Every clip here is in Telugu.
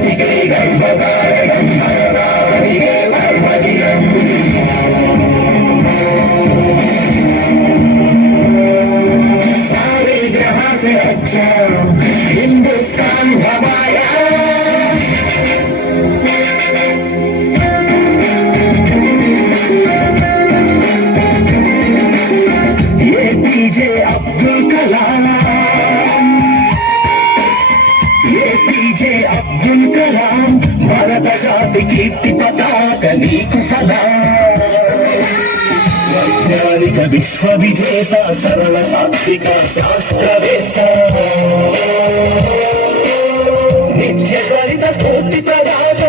జగతికే గర్వకారణం భరతావనికే పర్వదినం सारे जहां से अच्छा हिंदुस्तान हमारा पीजे अब्दुल कलाम ये पीजे अब्दुल कलाम भारत जाति कीर्ति पताक नीकु सलाम वैज्ञानिक विश्व विजेత सरल सात्विक शास्त्रवेत्త नित्य ज्वलित स्फूर्ति प्रदाత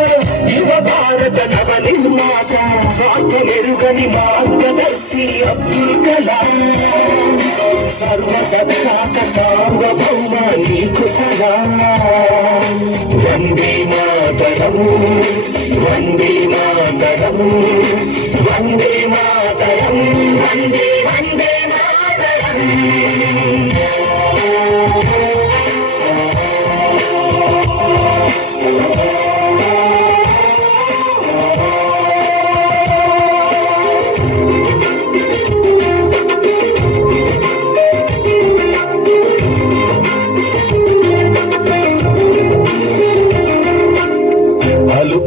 युव भारत नव निर्माత स्वार्थ मेरुगनि मार्गदर्शी अब्दुल कलाम सर्वसत्ताक सार्वभौम नीकु सलाम वंदे मातरम वंदे मातरम वंदे मातरम वंदे वंदे मातरम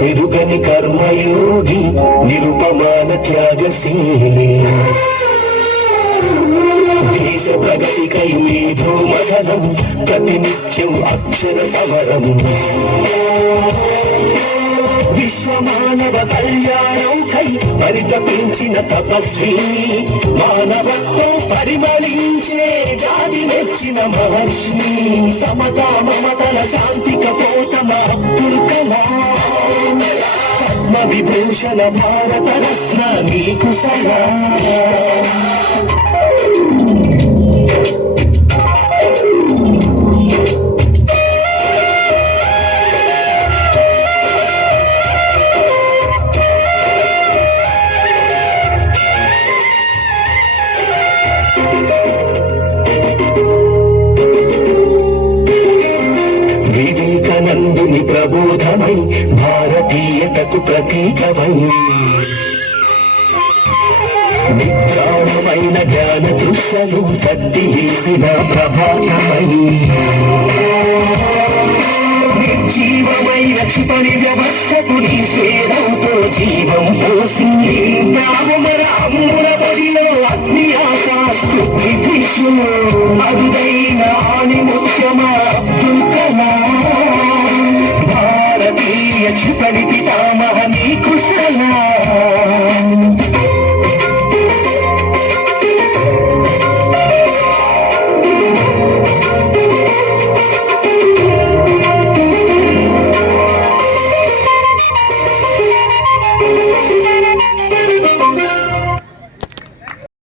పెరుగని కర్మయోగి నిరుపమాన త్యాగశీలి దేశ ప్రగతికై మేధో మదనం ప్రతినిత్యం అక్షర సమరం విశ్వమానవ కళ్యాణంకై పరితపించిన తపస్వి మానవత్వం పరిమళించే జాతి మెచ్చిన మహర్షి సమతా మమతల శాంతి కపోతమ అబ్దుల్ కలాం పద్మ విభూషణ భారత రత్న నీకు సలాం వివేకానందుని ప్రబోధమై భారతీయతకు ప్రతీకమై నిద్రాణమైన జ్ఞాన దృశ్యలు తట్టి ఏదిన ప్రభాతమై నిర్జీవమైన క్షిపణి వ్యవస్థకు నీ సేవతో జీవం పోసి రామర అమ్ముల బడిలో అగ్ని ఆకాశ పృథ్వీ దిశు అరుదైన ఆణి ముఖ్యమా